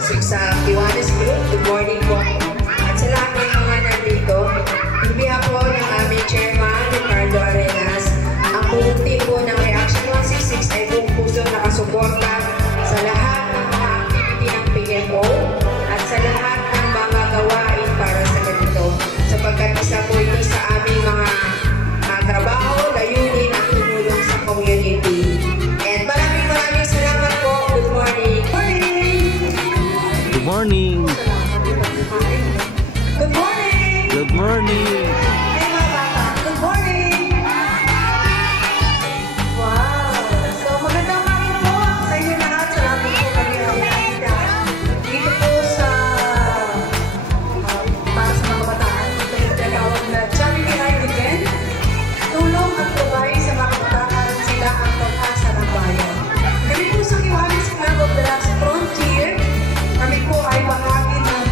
sa Kiwanis Group. Good morning po. At sa lahat ng mga nandito, on behalf po ng aming chairman, Ricardo Arenas, ang buong team po ng Reaction 166 ay buong puso nakasuporta sa lahat ng mga activity ng PMO at sa lahat ng mga gawain para sa ganito. Sapagkat isa po ito sa aming mga trabaho, layunin at tumulong sa community. And maraming salamat po. Good morning. Good morning. Good morning. Good morning. Ay mga bata, good morning. Wow. So magandang morning po sa inyo lahat. Salamat po kami dito po sa para sa mga bataan. Ito yung tinatawag na Charity Night Event. Tulong at gabay sa mga kabataan, sila ang pag-asa ng bayan. Kami po sa Kiwanis Club of the Last Frontier. Kami po ay bahagi ng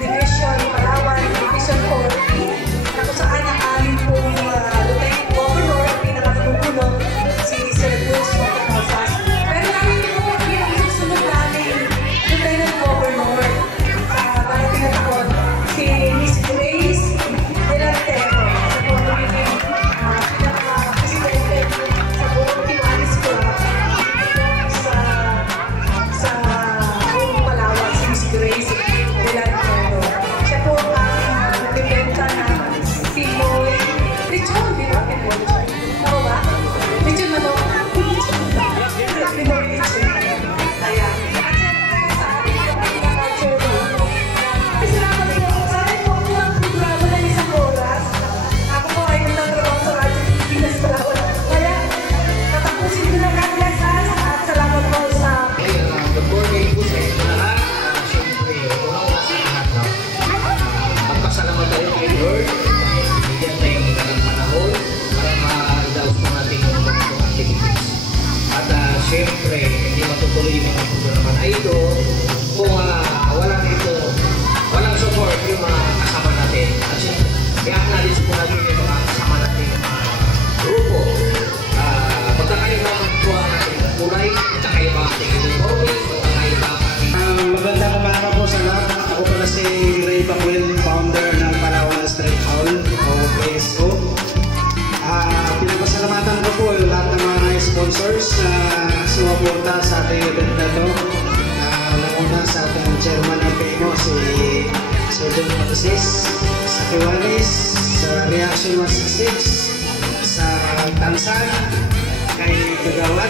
Division Palawan, Division 40, na kung saan ang aming pong Lieutenant Governor at pinakatutulong si Sir Bruce Watercasas. Pero kami po bilang susunod namin Lieutenant Governor sa parating na taon, si Miss Grace Delantero, sa po nagiging pinaka-presidente sa buong Kiwanis Club sa buong Palawan, si Miss Grace Delantero. Siya po ang nagbibenta ng Pinoy Lechon, di ba? Pinoy Lechon. Ako ba? Lechon na daw. Pinoy Lechon. Ayan. At siyempre sa ating culture room. Salamat po. Sa akin po ang programa ng isang oras. Ako po ay nagtatrabaho sa Radyo Pilipinas Palawan. Kaya tatapusin ko na kaglas at salamat po sa Good morning po sa inyo lahat. Siyempre, unang-una sa lahat na magpasalamat tayo kay Lord dahil bigyan tayo ng magandang panahon para ma-indulge po natin yung mga activities. At siyempre, hindi matutuloy yung mga programa na ito kung walang support yung mga kasama natin. At siyempre, i-acknowledge po natin yung mga kasama natin grupo. Pagkakayo naman po ang ating kulay, pagkakayo ba ang ating informing, pagkakayo ba ang ating Magandang umaga po sa lahat. Ako pala si Ray Bacuel, founder ng Palawan Street Hall o PSO. Pinapasalamatan ko po yung lahat ng mga sponsors na sumuporta sa ating event na ito. Una sa ating chairman ng PMO, si Sir John Moses, sa Kiwanis, sa Reaction 166, sa Tansan, kay Kagawad.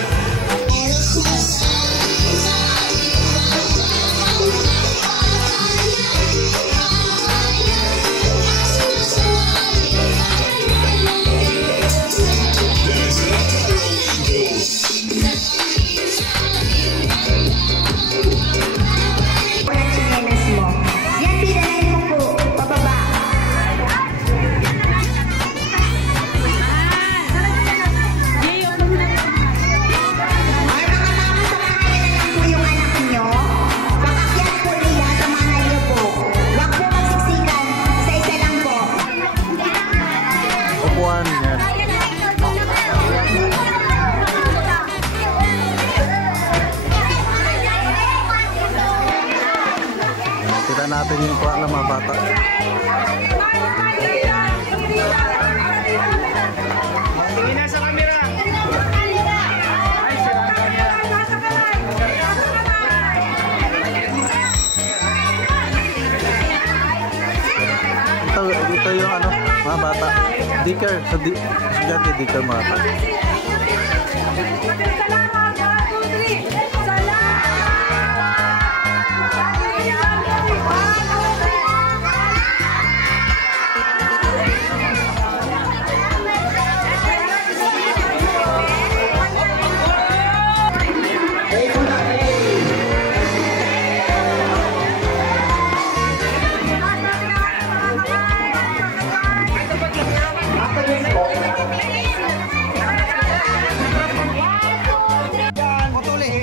Kita natin yung kuha ng mga bata. Tingin na sa camera. Dito yung ano, mga bata. Dicker, sa dicker mga bata.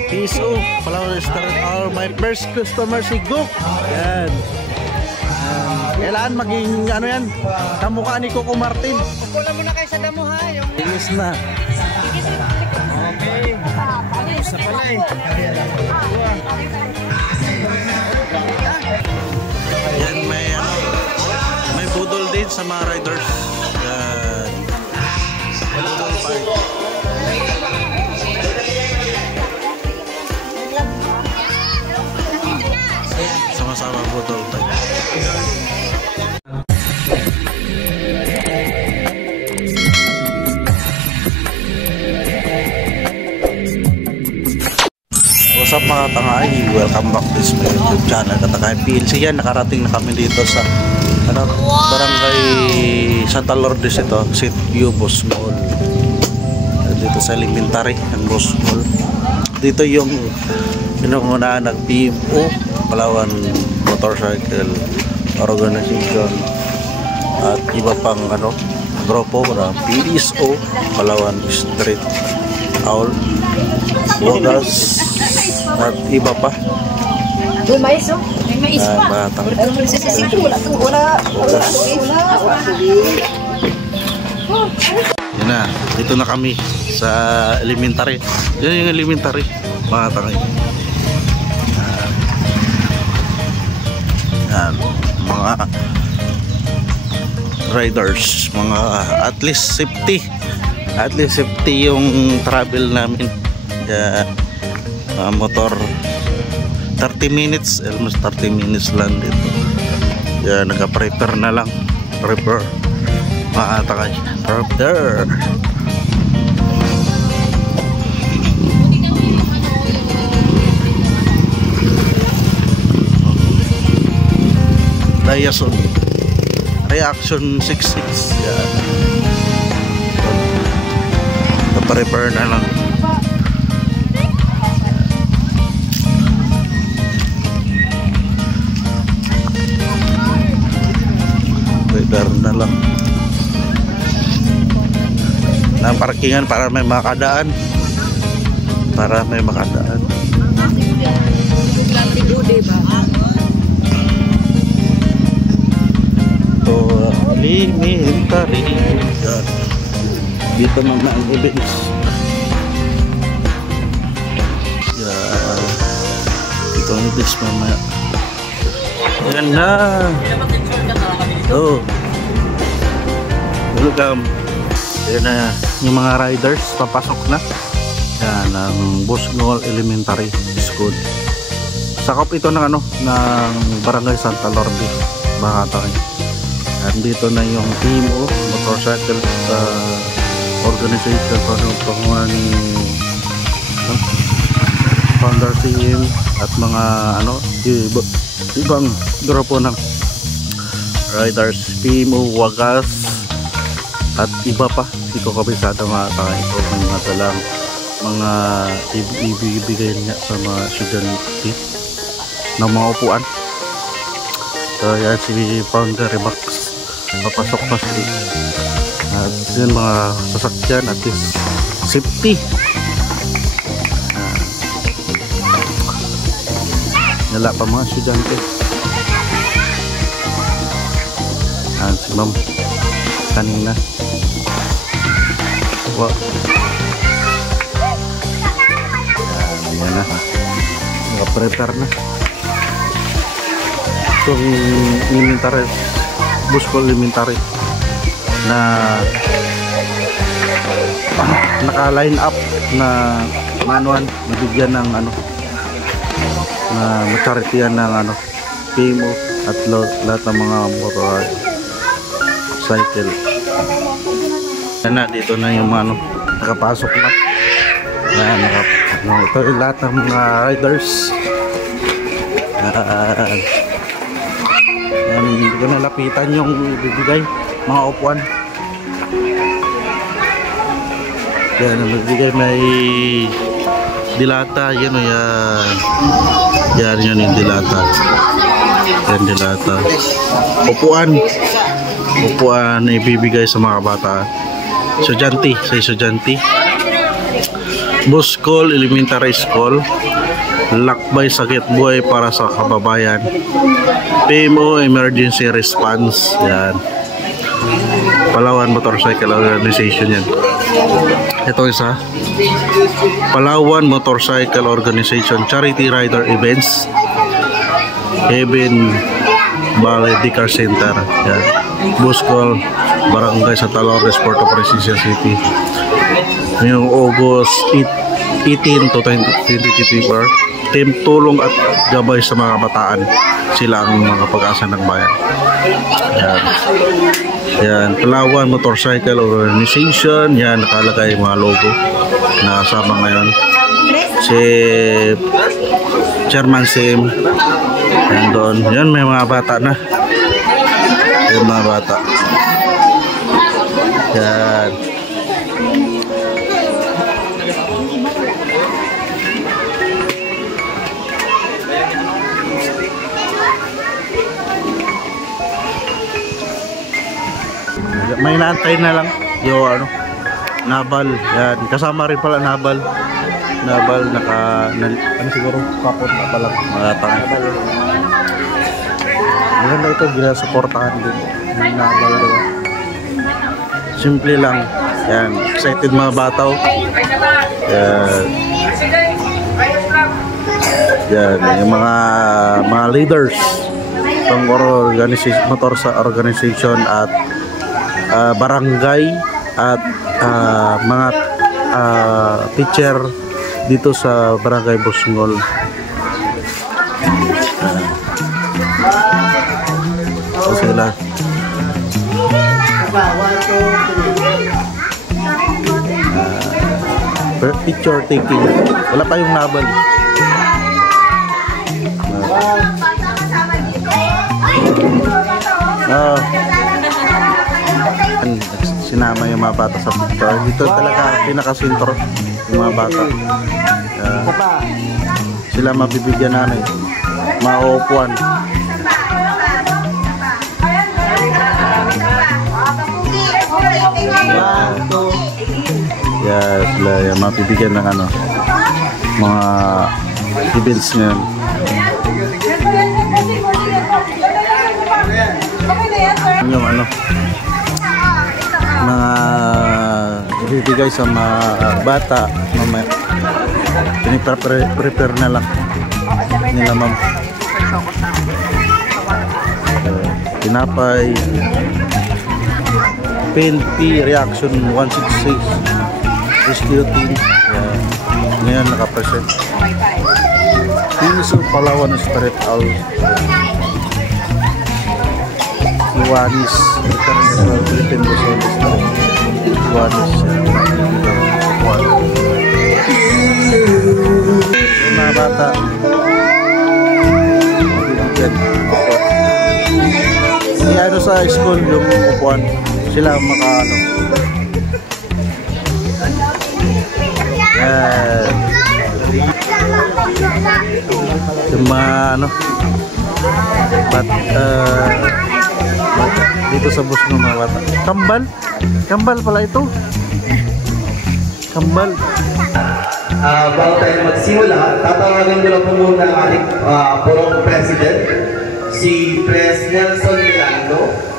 PSO, Palawan Street Hall, my first customer si Guk. Yan. Kailangan maging ano yan, kamukha ni Coco Martin. Pula muna kayo sa damo ha. Linis na. Okay. Isa pala eh. sa mga riders. Yan. Budol fight. Sama-sama budol fight. What's up mga tangay? Welcome back to this my YouTube channel. Katangay PLC yan. Nakarating na kami dito sa barangay Santa Lourdes ito. Sitio Bosmol. Dito sa elementary ng Bosmol. Dito yung pinungunahan ng PMO Palawan Motorcycle Organization at iba pang grupo na PSO Palawan Street Owl Bodas at iba pa. May mais, oh. May mais pa. Yan na, dito na kami sa elementary. Yan yung elementary, mga tangay. Yan, mga riders, mga at least safety yung travel namin. Motor 30 minutes, almost 30 minutes lang dito. Nagka-prepare na lang, prepare mga takay, prepare. Diason Reaction 66. Yan, nagka-prepare na lang. Na lang ng parkingan para may makadaan, to elementary. Dito naman ang events. Ito ang events mamaya. Yan na. Welcome. Ayan na yung mga riders, papasok na. Yan ang Bosmol Elementary School. Sakop ito ng ng Barangay Santa Lourdes, Makatay. Dito na yung PMO Motorcycle Organization, pangunahan ni Founder CM at mga ibang grupo ng riders, PMO, Wagas at iba pa. Hindi ko kabisado mga tangay. Ito mga dalang mga ibigay niya sa mga estudyante ng mga upuan. So yan si Founder Remax, papasok pa sila at yun mga sasakyan at least safety. Wala pa mga estudyante. Si ma'am kanina. Wow. Yan na. Naka-prepare na. Itong elementary, Bosmol Elementary na naka-line up na manual, nabigyan ng na maturity ng PMO at lahat ng mga motorcycle. Yan na, dito na yung mga nakapasok na. Yan, ito yung lahat ng mga riders. Yan, hindi ko nalapitan yung bibigay, mga upuan. Yan, bibigay may dilata, yan o yan. Yan yun yung dilata. Yan dilata. Upuan na ibibigay sa mga bata. Estudyante, sa estudyante. Bosmol Elementary School, lakbay sakit buhay para sa kababayan. PMO Emergency Response. Yan. Palawan Motorcycle Organization yan. Ito isa. Palawan Motorcycle Organization Charity Rider Events, Heaven Valley Decor Center. Yan. Buscol, Barangay Santa Lourdes, Puerto Princesa City. Ngayong August 18 to 2024, Team Tulong at Gabay sa mga Kabataan. Sila ang mga pag-asa ng bayan. Yan. Yan, Palawan Motorcycle Organization. Yan, nakalagay yung mga logo na kasama ngayon. Si Chairman Sim. Yan doon. Yan, may mga bata na. Yan, mga bata. Yan. May naantay na lang yung ano, Nabal. Yan, kasama rin pala Nabal. Nabal ano siguro kapot na pala mga tanga. Maganda ito, ginasuportahan din ng Nabal, diba? Simple lang. Yan, excited mga bataw. Yan. Yan, yung mga leaders ng motor sa organization at barangay at mga teacher dito sa Barangay Buscol. Sila picture taking. Wala pa yung Nabal. Sinama yung mga bata sa picture. Dito talaga pinakasintro yung mga bata. Sila mabibigyan namin mauupuan. Sila yung mabibigyan ng ano, mga events ngayon. Yung ano, mga ibibigay sa mga bata, mamaya prepare na lang nila, ma'am. Tinapay, PNP Reaction 166 Rescue Team. Ngayon nakapresent. Piso Palawan Spirit Owl, Iwanis International Philippine Luzon District. Iwanis yung mga bata ano sa school yung upuan sila makaano. Yung mga ano dito sa bus ng mga bata. Kambal pala ito. Kambal. Bago tayo magsimula, tatawagin ko lang po muna ang ating purong president, si Pres Nelson Milano.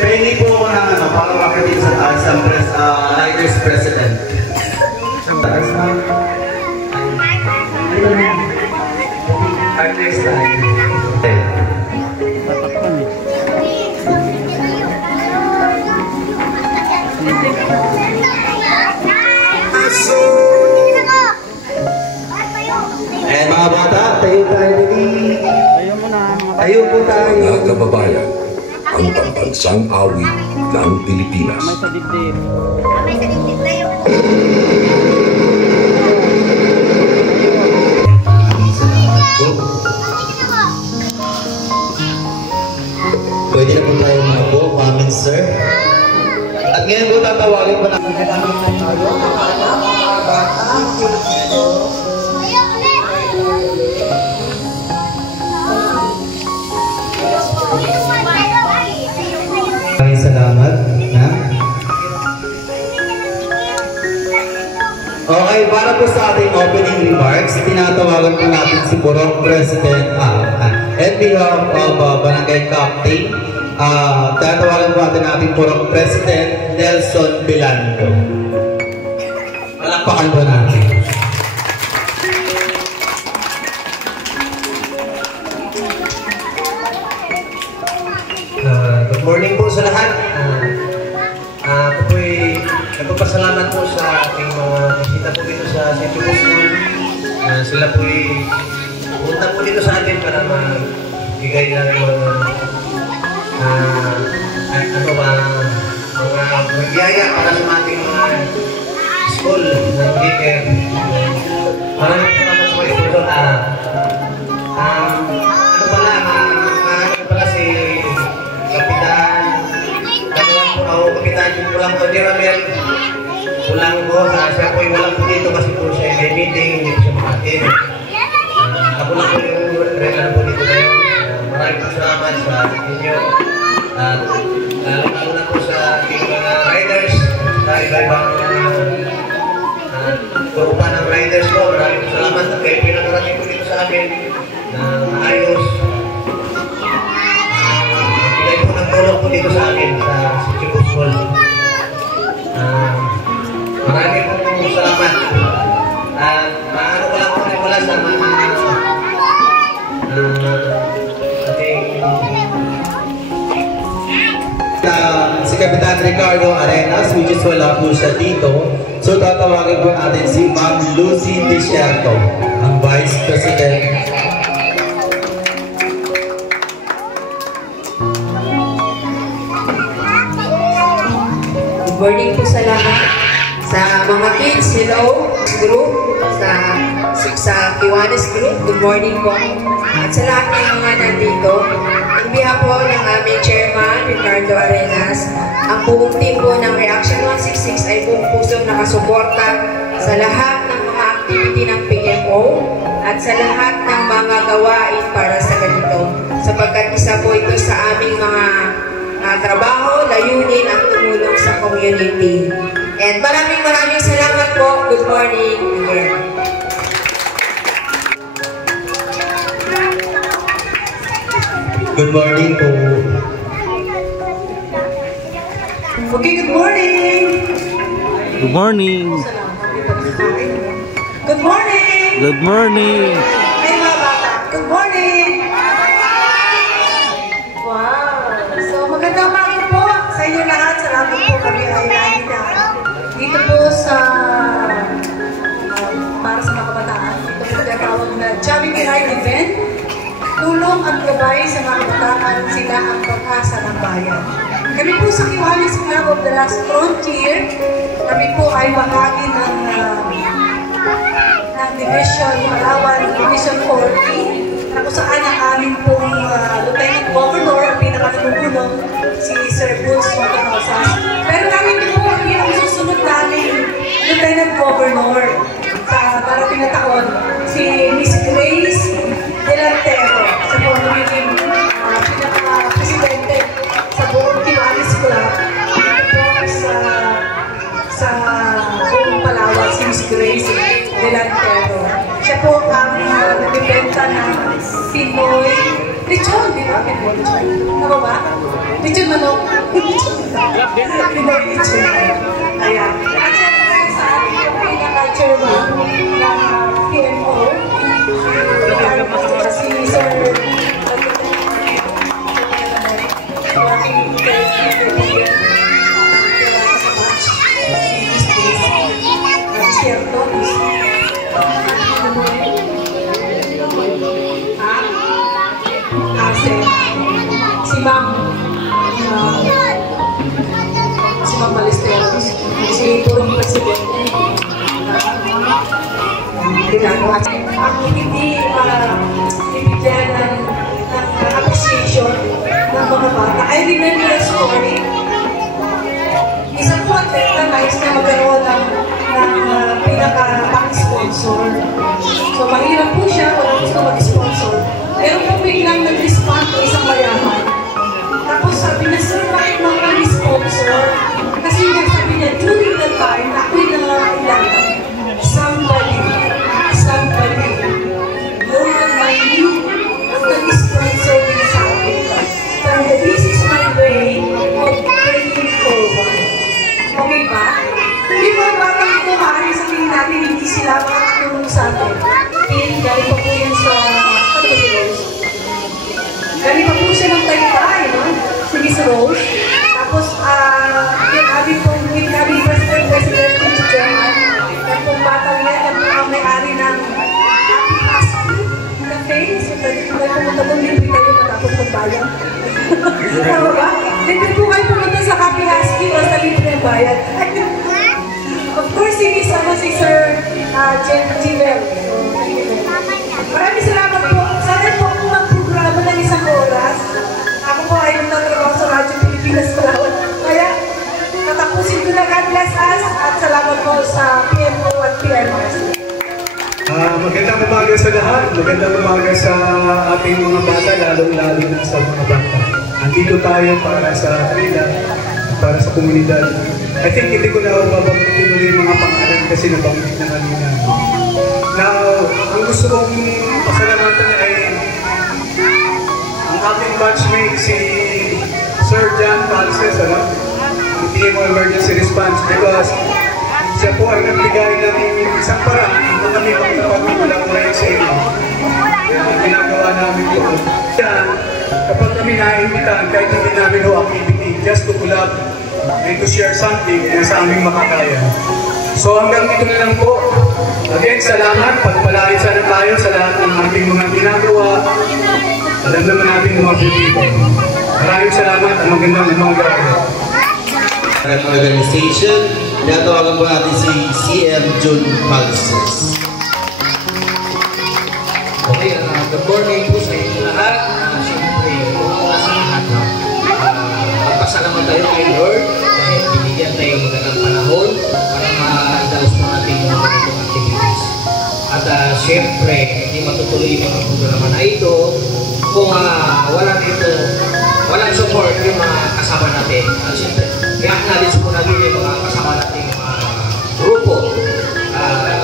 Pengi po ako ng ano, para makatin sa Lighters President. Next time. Mga bata, tayo tayo dali. Tayo po tayo. Mga kababayan, ang pambansang awit ng Pilipinas. Amay sa dibdib tayo. Pwede na po tayo mga po, Mamin Sir. At ngayon po tatawagin po namin salamat na. Okay, para po sa ating opening remarks, tinatawagan po natin si Purong President and behalf of Barangay Captain, tinatawagan po natin Purong President Nelson Milano. Palakpakan po natin. Good morning po sa lahat. Ako po'y nagpapasalamat po sa ating mga bisita po dito sa St. Jude School. Sila po'y pumunta po dito sa atin para magbigay ng mga magyaya para sa ating mga school ng daycare. Maraming salamat po ito. Ano pala si Kapitan, Kapitan Pulang po, Jeramel Pulang po, siya po yung walang po dito kasi po siya may meeting, hindi po siya makatin. Ako lang po yung regalo po dito ngayon. Maraming salamat sa inyo. Lalo na po sa ating mga riders, sa iba-ibang grupa ng riders po. Maraming salamat at kayo pinakarating po dito sa amin na maayos. Bigay po ng tulong po dito sa amin sa St. Jude School. Maraming po salamat. Maano ko lang po rin wala sa mga Si Kapitan Ricardo Arenas, which is wala po siya dito. So tatawagin po natin si Ma'am Lucy Desierto, ang Vice President. Good morning po sa lahat. Sa mga kids, hello, group, sa Kiwanis group, good morning po. At sa lahat ng mga nandito, on behalf po ng aming chairman, Ricardo Arenas, ang buong team po ng Reaction 166 ay buong pusong nakasuporta sa lahat ng mga activity ng PMO at sa lahat ng mga gawain para sa ganito. Sapagkat isa po ito sa aming mga trabaho, layunin ang tumulong sa community. And maraming salamat po. Good morning again. Good morning po. Okay, good morning! Good morning. Good morning! Good morning. Ay, mga bata, good morning! Wow! So, magandang umaga po sa inyo lahat. Salamat po kami ay nandito dito po sa para sa mga kabataan. Ito po tinatawag na Charity Ride Event. Tulong at gabay sa mga kabataan, sila ang pag-asa ng bayan. Kami po sa Kiwanis Club of the Last Frontier, kami po ay bahagi ng Division Palawan, Division 40, na kung saan ang aming pong Lieutenant Governor, ang pinakatanunong, si Sir Bulls Montanosas. Pero kami po yung susunod namin Lieutenant Governor sa darating na taon, si Miss Grace Delantero, sa po nagiging pinaka-presidente sa buong Kiwanis Club. Ito po sa buong Palawan, si Miss Grace Delantero. Siya po ang nagbibenta ng Pinoy lechon, di ba? Pinoy lechon. Ano ba? Lechon manok. Pinoy lechon. Ayan. At siyempre sa ating pinaka-chairman ng PMO, si Sir si Ma'am Ballesteros, si Purong Presidente. Ang hindi ibigyan ng appreciation ng mga bata. I remember a story. Isang po atleta nais na magkaroon ng pinaka-sponsor. So mahirap po siya kung gusto mag-sponsor. Pero kung biglang nag-respond ko isang mayaman, tapos sabi niya, sir, bakit mag-sponsor? Kasi nga sabi niya, during the time, ako'y nangangailangan. Somebody, more than my new, ang nag-sponsor din sa akin. So this is my way of paying forward. Okay ba? Di ba bakit ito maaari sa tingin natin, hindi sila makakatulong sa atin. Galing pa po yan sa, ano ba si Rose? Galing pa po siya ng Taytay, no? Si Miss Rose. Tapos, yung aming President si German, yung pong batang yan, yung mga may-ari ng Happy Husky Cafe. So, pwede po kayo pumunta doon, libre kayo matapos magbayan. Tama ba? Libre po kayo pumunta sa Happy Husky, basta libre ang bayan. Of course, hindi sama si Sir Jivel. Maraming salamat po. Sana po ako mag-programa ng isang oras. Ako po ay nagtatrabaho sa Radyo Pilipinas Palawan. Kaya, tatapusin ko na God bless us at salamat po sa PMO at PMRC. Magandang umaga sa lahat. Magandang umaga sa ating mga bata, lalong-lalo na sa mga bata. Andito tayo para sa kanila, para sa komunidad. I think hindi ko na mabanggitin ulit yung mga pangalan kasi nabanggit na kanina. Now, ang gusto kong pasalamatan ay ang ating batchmate si Sir John Palses, ng PMO Emergency Response, because siya po ay nagbigay ng isang paraan na kami magkapag-ulang ngayon sa inyo. Ginagawa namin po. Yan, kapag kami naimbitahan, kahit hindi namin ho activity, just to collab and to share something na sa aming makakaya. So hanggang dito na lang po. Again, salamat. Pagpalain sana tayo sa lahat ng ating mga ginagawa. Alam naman natin mga dito. Maraming salamat at magandang umaga. Organization, tinatawagan po natin si CM June Palses. Okay, good morning po sa inyo lahat. Siyempre, sa lahat, magpasalamat tayo kay Lord dahil binigyan tayo magandang panahon para ma-daos po natin yung mga ganitong activities. At siyempre, hindi matutuloy yung mga programa na ito kung walang support yung mga kasama natin. At siyempre, i-acknowledge po natin yung mga kasama natin mga grupo.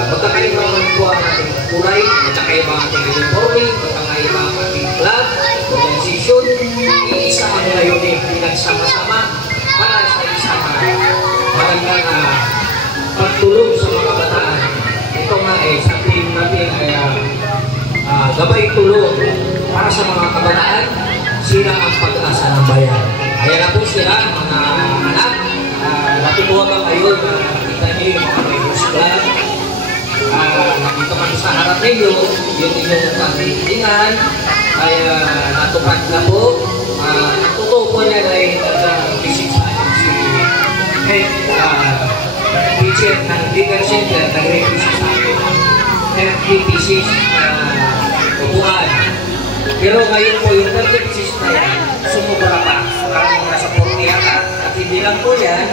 Magkakaiba naman po ang ating kulay, magkakaiba ang ating uniforming, magkakaiba ang ating club, organization, iisa ang ngayon eh, pinagsama-sama para sa isang magandang pagtulong sa mga kabataan. Ito nga sa team natin ay gabay tulong para sa mga kabataan, sila ang pag-asa ng bayan. Ayan na po sila, mga anak, natutuwa ba kayo na nakita niyo yung mga Mayors Club? Nakita pa sa harap ninyo, yung inyong paghihingan ay natupad na po. Natutuwa po niya ay nag-visit sa akin si teacher ng Legal Center, nag-revisit sa akin ng 36 upuan. Pero ngayon po yung 36 na yan, sumubra pa. Parang nasa 40 yata. At hindi lang po yan,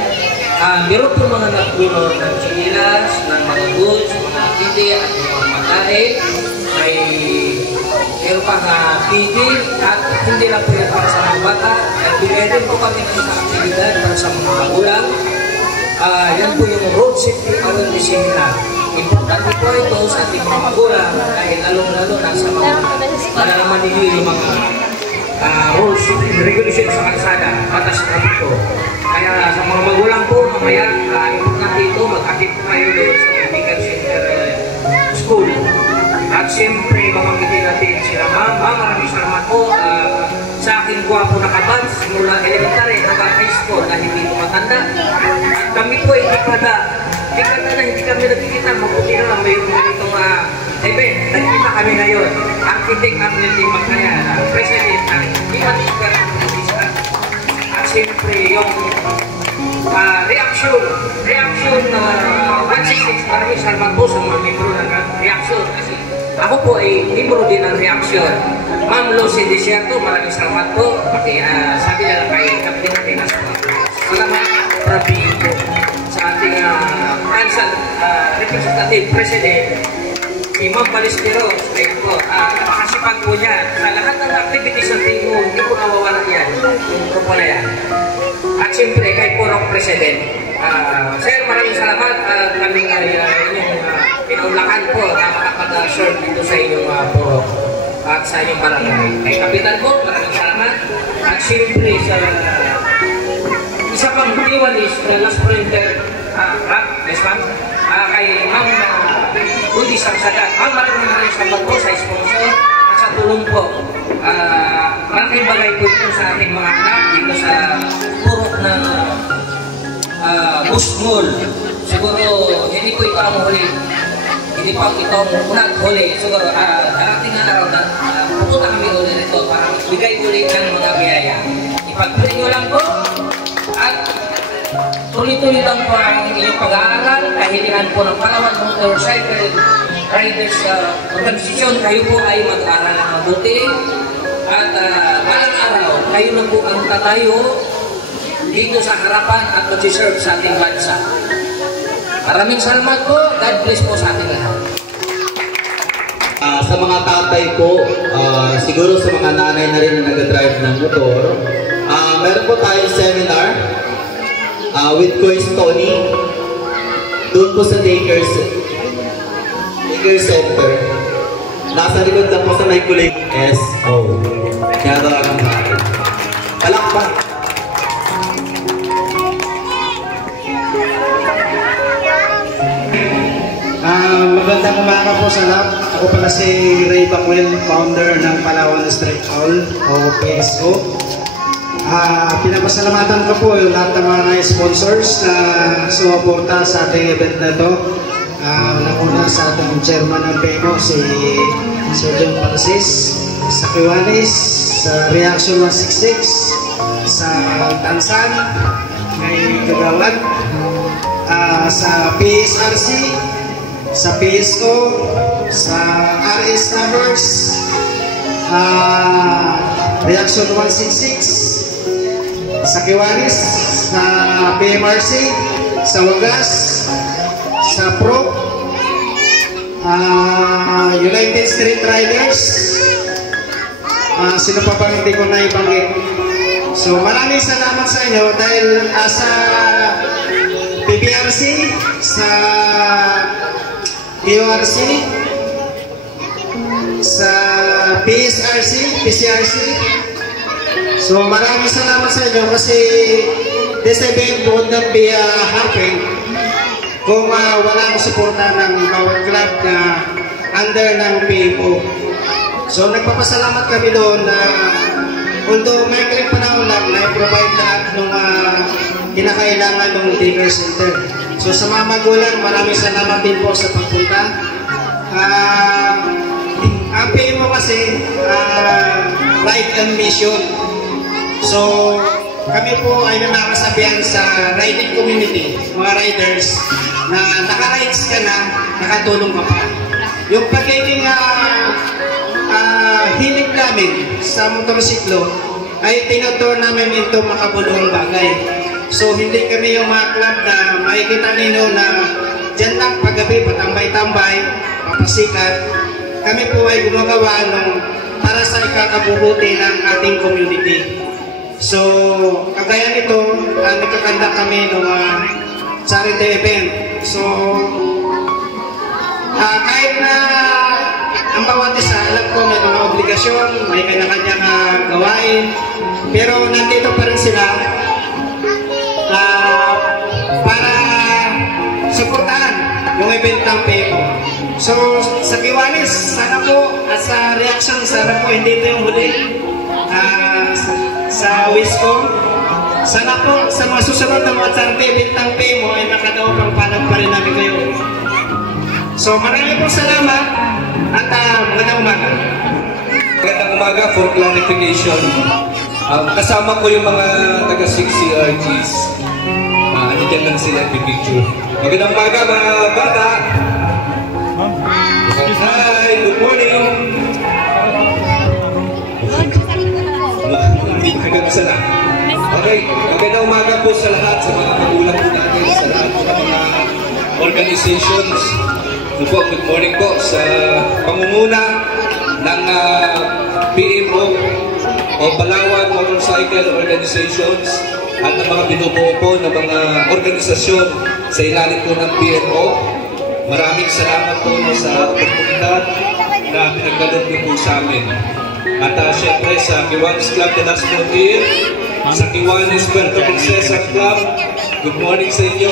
meron po mga nagpuno ng chinilas, ng mga goods, mga titi at mga matae. Meron pa TV at hindi lang po yan para sa mga bata. At binigyan po kami ng isang aktividad para sa mga magulang. Yan po yung road safety awareness seminar. Importante po ito sa ating mga magulang dahil lalong-lalo na sa mga malalaman ninyo yung mga rules and regulations sa kalsada, batas na dito. Kaya sa mga magulang po, mamaya, importante ito, mag-akit po kayo doon sa Legal Center School. At siyempre, mamanggitin natin sila, ma'am, maraming salamat po sa aking gwapo na kabats, mula elementary hanggang high school na hindi ko matanda. At kami po ay ikada. Hindi kami nagkikita, mabuti na lang mayroon ganitong event. Nagkita kami ngayon. Architect Arnelting Magkaya, President ng Iwan-Iwan at siyempre yung reaction na 166, maraming salamat po sa mga membro ng reaction. Kasi ako po ay membro din ng reaction. Ma'am Lucy Desierto, maraming salamat po. Sabi na lang kayo, kapit natin na salamat, Rabi po sa ating representative president, si Ma'am Balesteros. Ayun po, napakasipag po niya. Sa lahat ng activities ng Tingo, hindi po nawawala yan, yung grupo na yan. At siyempre, kay Purok President. Sir, maraming salamat. Kami inyong pinaulakan po na makapag-serve dito sa inyong Purok at sa inyong barangay. Kay Kapitan po, maraming salamat. At siyempre, sa isa pang iwan is the last printer, yes ma'am? kay Ma'am Rudy Sarsagat. Ma'am, maraming salamat po sa sponsor at sa tulong po. Malaking bagay po ito sa ating mga anak dito sa purok ng Busmol. Siguro hindi po ito ang huli. Hindi pa ito ang unang huli. Siguro darating na araw na pupunta kami ulit nito para bigay ulit ng mga biyaya. Ipagpuli nyo lang po at tuloy-tuloy lang po ang inyong pag-aaral. Kahilingan po ng Palawan Motorcycle Riders Organization. Kayo po ay mag-aaral ng mabuti. At balang araw, kayo na po ang tatayo dito sa harapan at mag-serve sa ating bansa. Maraming salamat po. God bless po sa ating lahat. Sa mga tatay po, siguro sa mga nanay na rin na nag-drive ng motor, meron po tayong seminar with Coach Tony doon po sa daycare center. Nasa likod lang po sa may kulay SO. Kaya talagang natin. Palakpak! Magandang umaga po sa lahat. Ako pala si Ray Bacuel, founder ng Palawan Street Hall o PSO. Pinapasalamatan ko po yung lahat ng mga sponsors na sumuporta sa ating event na ito. Una sa ating chairman ng PEMO, si Sir John Francis, sa Kiwanis, sa Reaction 166, sa Tansan, kay Kagawad, sa PSRC, sa PSO, sa RS Numbers, Reaction 166, sa Kiwanis, sa PMRC, sa Wagas, sa Pro, United Street Riders, sino pa bang hindi ko naibanggit. So maraming salamat sa inyo dahil sa PBRC, sa PORC, sa PSRC, PCRC. So maraming salamat sa inyo kasi this event would not be happening kung wala ang suporta ng bawat club na under ng PMO. So nagpapasalamat kami doon na although may kaling panahon lang na i-provide lahat ng kinakailangan ng daycare center. So sa mga magulang, maraming salamat din po sa pagpunta. Ang PMO kasi right and mission. So kami po ay may makasabihan sa riding community, mga riders, na naka-rides ka na, nakatulong ka pa. Yung pagiging hilig namin sa motorsiklo ay tinuturo namin ito makabuluhang bagay. So hindi kami yung mga club na makikita ninyo na dyan lang paggabi, patambay-tambay, papasikat. Kami po ay gumagawa para sa ikakabubuti ng ating community. So, kagaya nito, nagkakanda kami ng charity event. So, kahit na ang bawat isa, alam ko may mga obligasyon, may kanya-kanyang gawain, pero nandito pa rin sila para suportahan yung event ng PEMO. So, sa Kiwanis, sana po, at sa Reaction, sana po hindi ito yung huli. Sa Wiscom, sana po sa mga susunod na mga charity event ng PEMO ay nakadaw pang panag pa rin namin kayo. So maraming po salamat at magandang umaga. Magandang umaga. For clarification, kasama ko yung mga taga 6 CRGs. Andiyan lang sila in picture. Magandang umaga mga bata. Hi, good morning. Sana. Okay, magandang umaga po sa lahat, sa mga magulang po natin, sa lahat po ng mga organizations. Good morning po sa pangunguna ng PMO o Palawan Motorcycle Organizations at ng mga binubuo po ng mga organisasyon sa ilalim po ng PMO. Maraming salamat po sa oportunidad na pinagkaloob niyo po sa amin. At syempre sa Kiwanis Club de las Frontier, sa Kiwanis Puerto Princesa Club, good morning sa inyo.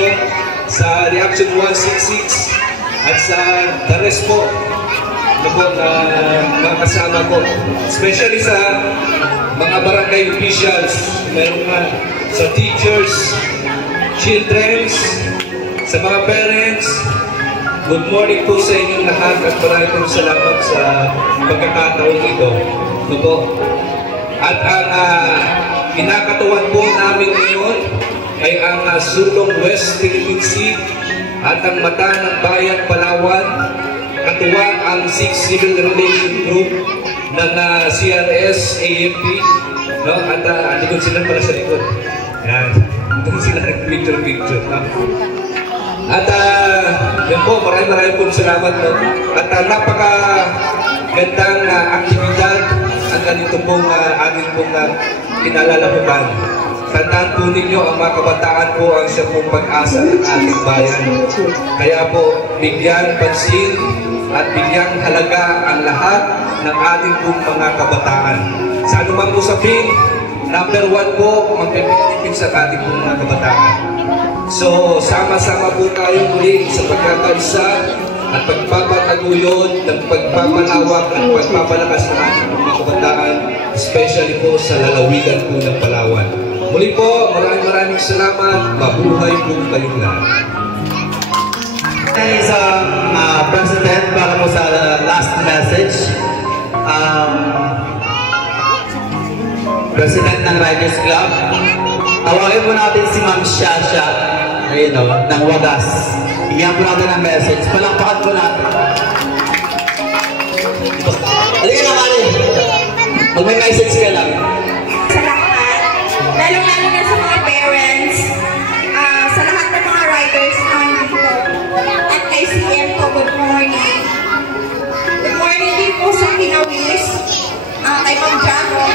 sa Reaction 166 at sa the rest po na mga kasama ko. Especially sa mga barangay officials, meron nga sa teachers, children, sa mga parents. Good morning po sa inyong lahat at maraming pong salamat sa pagkakataon ito. At ang kinakatuwan po namin ngayon ay ang Sulong West Philippine Sea at ang Mata ng Bayan Palawan, katuwang ang 6 Civil Relation Group ng CRS AFP, no? At likod sila pala sa likod. Yan. Doon sila nag-picture. No? At yan po, maraming po salamat. No? At napaka-gandang aktibidad ang ganito pong ating pong kinalalahukan. Tandaan po ninyo, ang mga kabataan po ang siyang pong pag-asa ng ating bayan. Kaya po, bigyan pansin at bigyang halaga ang lahat ng ating pong mga kabataan. Sa anumang usapin, number 1 po, magpipilitin sa ating pong mga kabataan. So, sama-sama po tayo muli sa pagkakansa at pagpapataguyod ng pagpapalawak at pagpapalakas ng ating mga kabataan, especially po sa lalawigan po ng Palawan. Muli po, maraming salamat. Mabuhay po kayong lahat. Sa President, para po sa last message. President ng Riders Club, tawagin po natin si Ma'am Shasha, ayun o, ng Wagas. Bigyan po natin ang message. Palakpakan po natin. Halika na, Mali. Pag may message ka lang. Sa lahat, lalong-lalo na sa mga parents, sa lahat ng mga riders nandito, at kay CM po, good morning. Good morning din po sa Kinawis, kay Ma'am Jago.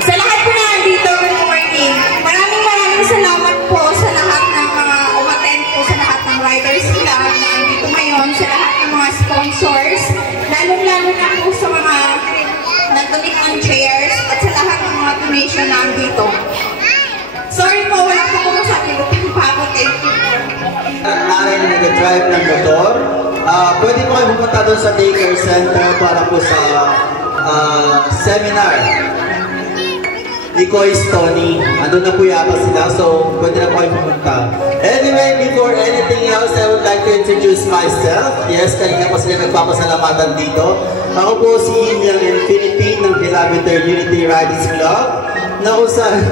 Sa lahat po na nandito, good morning. Maraming salamat po sa lahat ng mga umattend po sa lahat ng Riders Club na nandito ngayon, sa lahat ng mga sponsors, lalong-lalo na po sa mga nag-donate ng chairs at sa lahat ng mga donation na nandito. Sorry po, wala po po masabi lupang bago. Thank you po. Nanay na nag-drive ng motor, pwede po kayo pumunta doon sa daycare center para po sa seminar ni Kois Tony. Andun na po yata sila, so pwede na po kayo pumunta. Anyway, before anything else, I would like to introduce myself. Yes, kanina po sila nagpapasalamatan dito. Ako po si Young Infinity ng Kilometer Unity Riders Club, na kung saan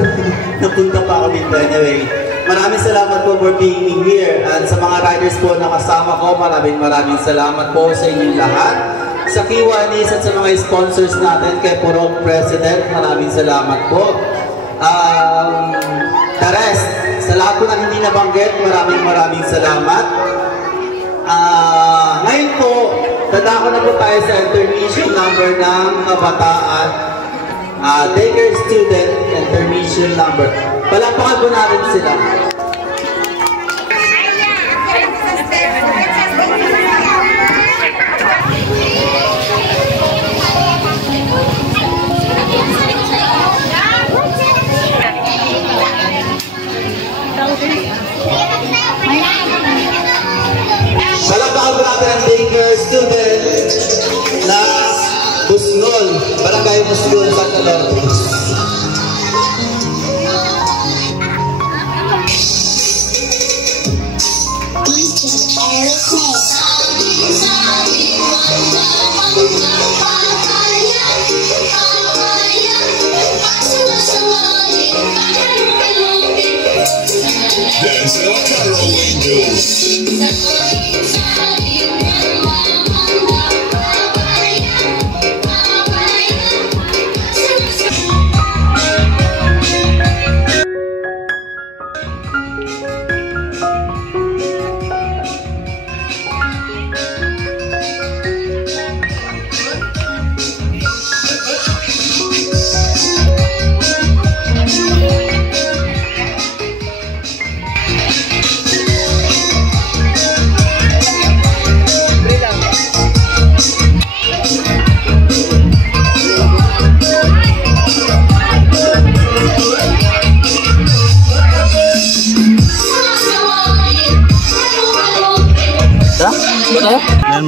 napunta pa kami. Anyway, maraming salamat po for being here. And sa mga riders po na kasama ko, maraming salamat po sa inyong lahat. Sa Kiwanis at sa mga sponsors natin, kay Purok President, maraming salamat po. The rest, sa lahat po na hindi nabanggit, maraming salamat. Ngayon po, dadako na po tayo sa intermission number ng kabataan. Daycare student intermission number. Palapakan po natin sila. Palapakan po natin ang daycare student na Busngol, Barangay Busngol, Santa Lourdes. Denzel Carroll Angels.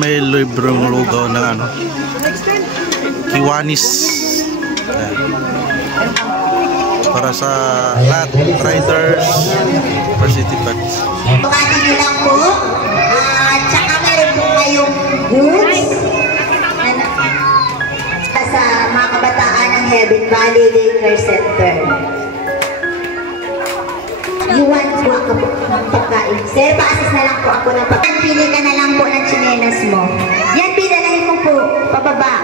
may libreng lugaw ng ano, Kiwanis. Ayan. Para sa lahat, riders, varsity bats. Bukatin nyo lang po. At saka meron po kayong goods sa mga kabataan ng Heaven Valley Daycare Center. Iwan po ako po ng pagkain. Sir, pa-assist na lang po ako ng pagkain. Pili ka na lang po ng tsinelas mo. Yan, pinalahin mo po. Pababa.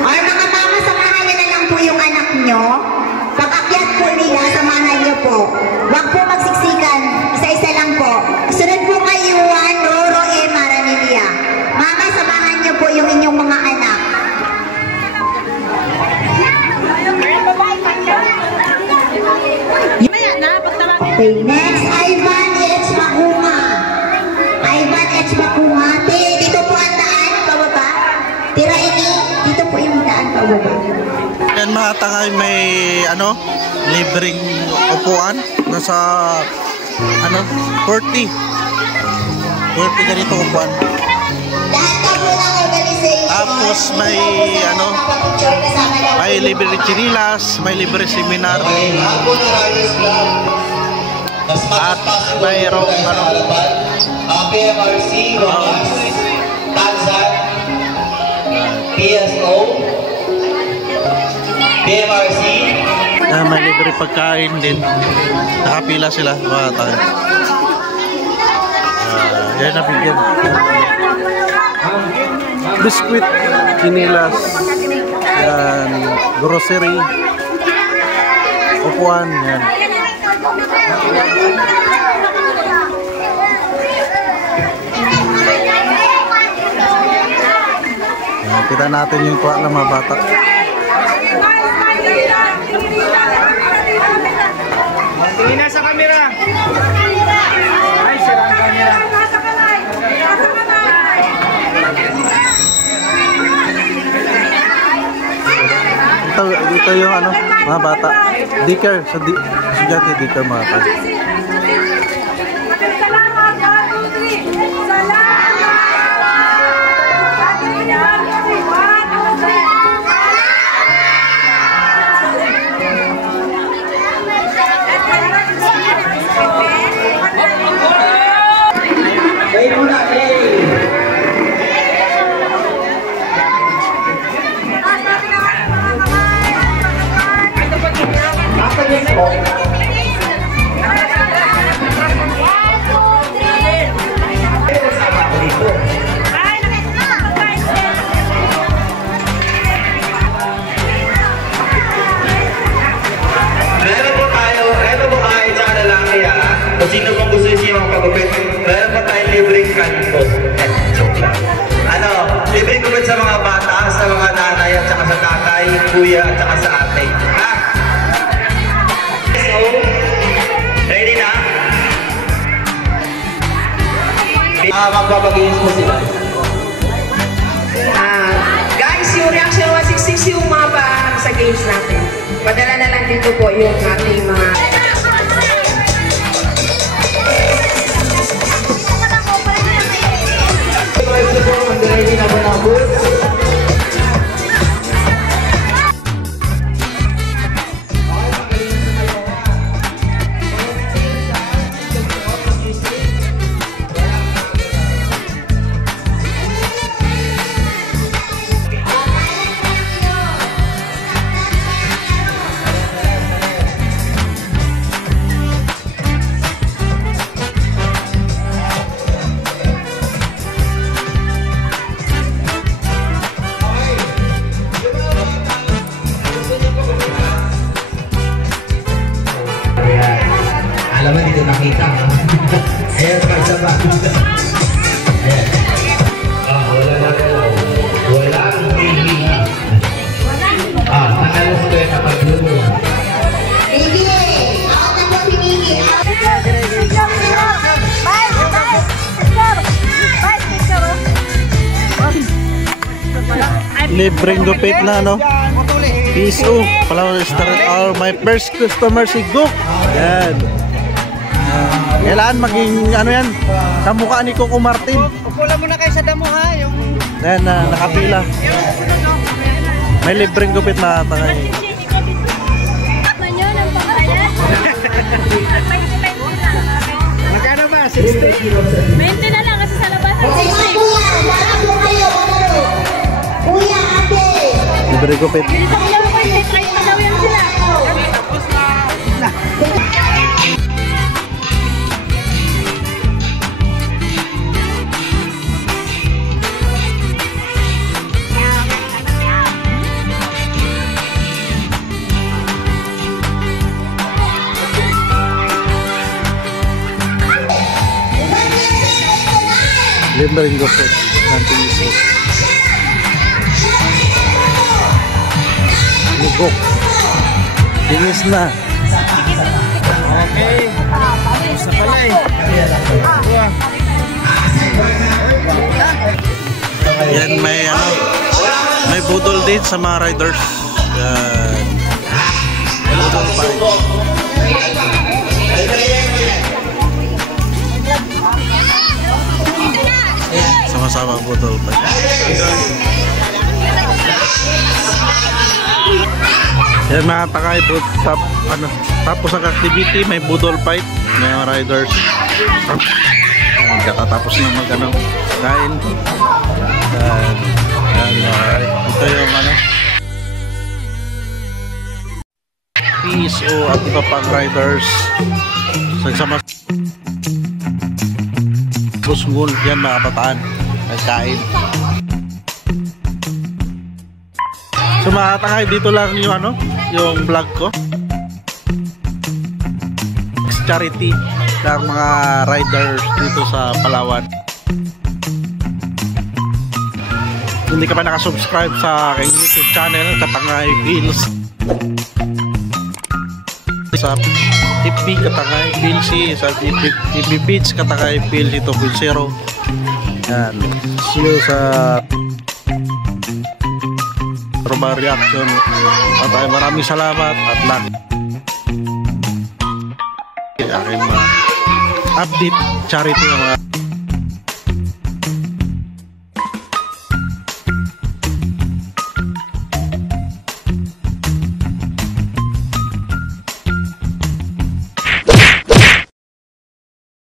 Or mga mama, samahan niyo na lang po yung anak nyo. Pag-akyat po nila, samahan niyo po. Huwag po magsiksikan. Isa-isa lang po. Sunod po kay Juan, Roro, Emma, Ranilia. Mama, samahan niyo po yung inyong mga anak. Okay, next, Ivan H. Makunga. Ivan H. Makunga. Dito po ang daan, pababa. Tira ini, dito po yung daan, pababa. Yan mga tangay, may ano, libreng upuan. Nasa ano, 40 ganito upuan. Lahat ka po ng organization. Tapos may ano, may libre chinilas, may libre seminar. At mayroong ano, PMRC, Tanzan, PSO, PMRC. May libre pagkain din. Nakapila sila mga tayo. Yan na bigyan. Biskuit, kinilas, yan, grocery, upuan, yan. Kita natin yung kuha ng mga bata. Tingin na sa camera. Ay, sira ang camera. Ito yung ano, mga bata. Daycare, sa estudyante daycare mga bata. Kung sino pong gusto niyo yung pagupit, meron pa tayong libreng kanto. Joke lang. Ano, libreng gupit sa mga bata, sa mga nanay at saka sa tatay, kuya at saka sa ate. Ha? So, ready na? Magpapag-inis mo sila. Guys, yung reaction 166 yung mga sa games natin. Padala na lang dito po yung ating mga... Ready na ba na boots? Alam mo, dito nakita. Ayan, pagsaba. Ayan. Wala na kayo. Wala ang baby. Nakalas ko yung kapagluto. Baby! Out na po si Miki! Libreng gupit na, no? PSO, Palawan Restaurant, or my first customer si Gok. Yan. Kailangan maging ano yan, kamukha ni Coco Martin. Upo lang muna kayo sa damo ha, yung... Yan, nakapila. May libreng gupit na tangay. Magkano ba? 60? 20 na lang kasi sa labas. Kuya, ate! Libreng gupit. Bilisan mo lang ako, try pa daw yan sila. Tapos na. Libreng gupit ng PSO. Lugok. Finish na. Okay. Gusto pala eh. Yan, may budol din sa mga riders. Yan. Budol pa rin. Sama-sama budol pa rin. Yan mga takay, tapos ang activity, may budol fight ng mga riders. Katatapos na kain. Yan, alright. Ito yung PSO at iba pang riders. Sagsama Busngul, yan mga kabataan. Nagkain. So mga tangay, dito lang yung vlog ko. Charity ng mga riders dito sa Palawan. Kung hindi ka pa nakasubscribe sa aking YouTube channel, Katangay Pills. Sa FB Katangay Pills, sa FB Beach Katangay Pills 2.0. Yan. See you sa Roba Reaction. At maraming salamat at lang aking mga update charity ng mga